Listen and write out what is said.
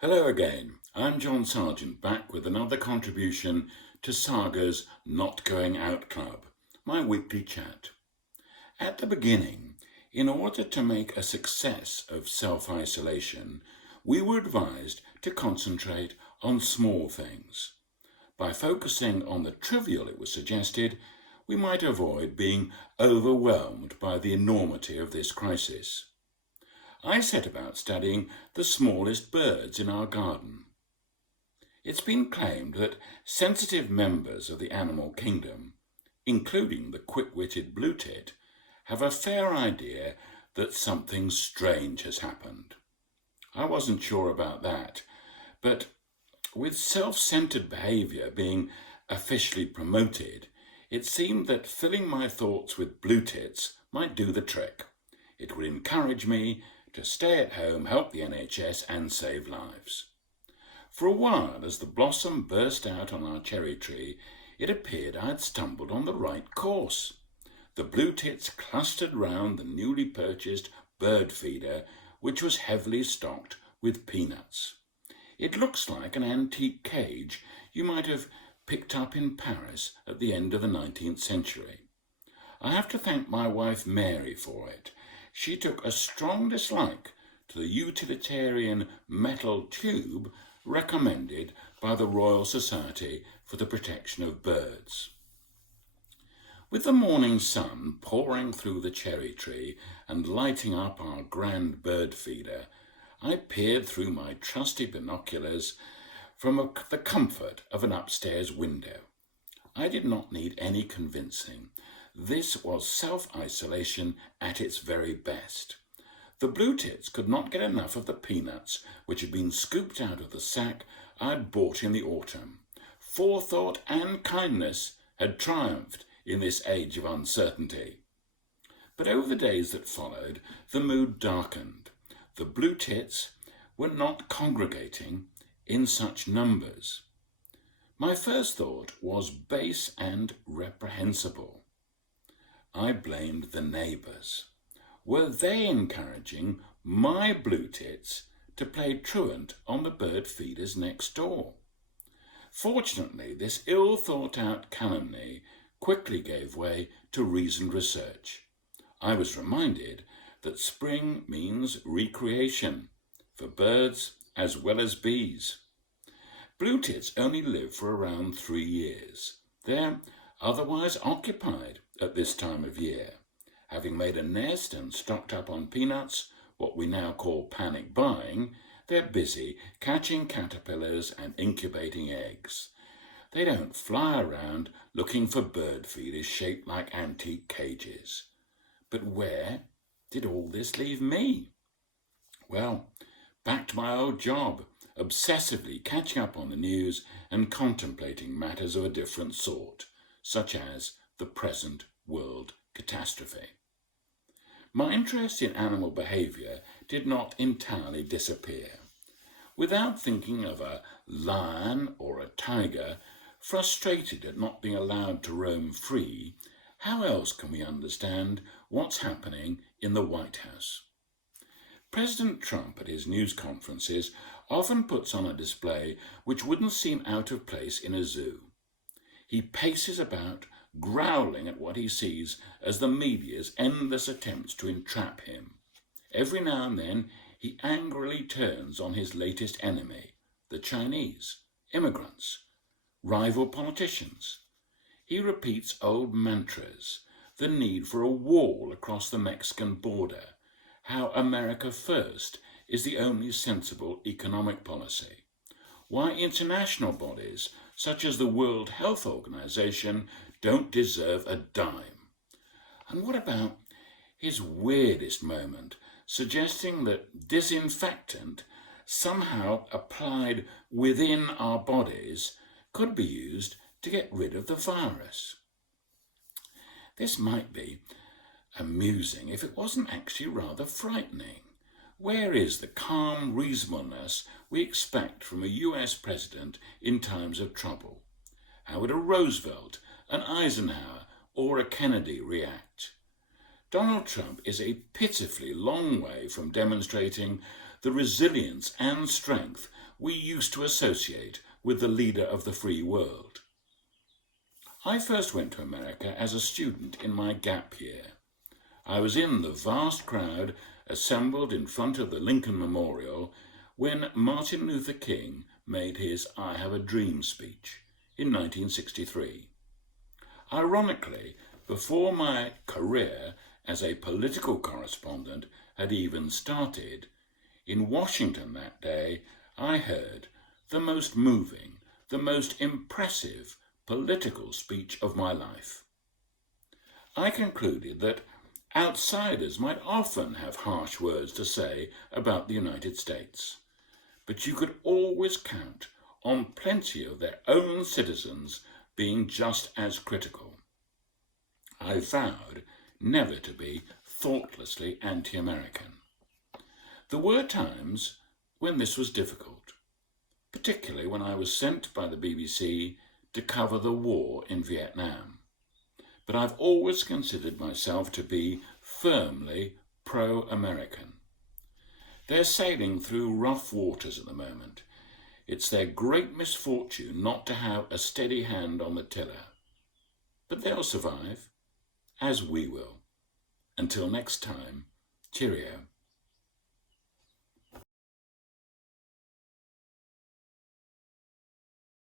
Hello again, I'm John Sargent, back with another contribution to Saga's Not Going Out Club, my weekly chat. At the beginning, in order to make a success of self-isolation, we were advised to concentrate on small things. By focusing on the trivial, it was suggested, we might avoid being overwhelmed by the enormity of this crisis. I set about studying the smallest birds in our garden. It's been claimed that sensitive members of the animal kingdom, including the quick-witted blue tit, have a fair idea that something strange has happened. I wasn't sure about that, but with self-centered behavior being officially promoted, it seemed that filling my thoughts with blue tits might do the trick. It would encourage me to stay at home, help the NHS and save lives. For a while, as the blossom burst out on our cherry tree, it appeared I had stumbled on the right course. The blue tits clustered round the newly purchased bird feeder, which was heavily stocked with peanuts. It looks like an antique cage you might have picked up in Paris at the end of the 19th century. I have to thank my wife Mary for it. She took a strong dislike to the utilitarian metal tube recommended by the Royal Society for the Protection of Birds. With the morning sun pouring through the cherry tree and lighting up our grand bird feeder, I peered through my trusty binoculars from the comfort of an upstairs window. I did not need any convincing. This was self-isolation at its very best. The blue tits could not get enough of the peanuts which had been scooped out of the sack I had bought in the autumn. Forethought and kindness had triumphed in this age of uncertainty. But over the days that followed, the mood darkened. The blue tits were not congregating in such numbers. My first thought was base and reprehensible. I blamed the neighbours. Were they encouraging my blue tits to play truant on the bird feeders next door? Fortunately, this ill-thought-out calumny quickly gave way to reasoned research. I was reminded that spring means recreation, for birds as well as bees. Blue tits only live for around 3 years. They're otherwise occupied at this time of year. Having made a nest and stocked up on peanuts, what we now call panic buying, they're busy catching caterpillars and incubating eggs. They don't fly around looking for bird feeders shaped like antique cages. But where did all this leave me? Well, back to my old job, obsessively catching up on the news and contemplating matters of a different sort, such as the present world catastrophe. My interest in animal behaviour did not entirely disappear. Without thinking of a lion or a tiger, frustrated at not being allowed to roam free, how else can we understand what's happening in the White House? President Trump at his news conferences often puts on a display which wouldn't seem out of place in a zoo. He paces about, growling at what he sees as the media's endless attempts to entrap him. Every now and then he angrily turns on his latest enemy, the Chinese, immigrants, rival politicians. He repeats old mantras, the need for a wall across the Mexican border, how America first is the only sensible economic policy, why international bodies such as the World Health Organization don't deserve a dime. And what about his weirdest moment, suggesting that disinfectant somehow applied within our bodies could be used to get rid of the virus? This might be amusing if it wasn't actually rather frightening. Where is the calm reasonableness we expect from a US president in times of trouble? How would a Roosevelt, an Eisenhower, or a Kennedy react? Donald Trump is a pitifully long way from demonstrating the resilience and strength we used to associate with the leader of the free world. I first went to America as a student in my gap year. I was in the vast crowd assembled in front of the Lincoln Memorial when Martin Luther King made his I Have a Dream speech in 1963. Ironically, before my career as a political correspondent had even started, in Washington that day I heard the most moving, the most impressive political speech of my life. I concluded that outsiders might often have harsh words to say about the United States, but you could always count on plenty of their own citizens being just as critical. I vowed never to be thoughtlessly anti-American. There were times when this was difficult, particularly when I was sent by the BBC to cover the war in Vietnam. But I've always considered myself to be firmly pro-American. They're sailing through rough waters at the moment. It's their great misfortune not to have a steady hand on the tiller. But they'll survive, as we will. Until next time, cheerio.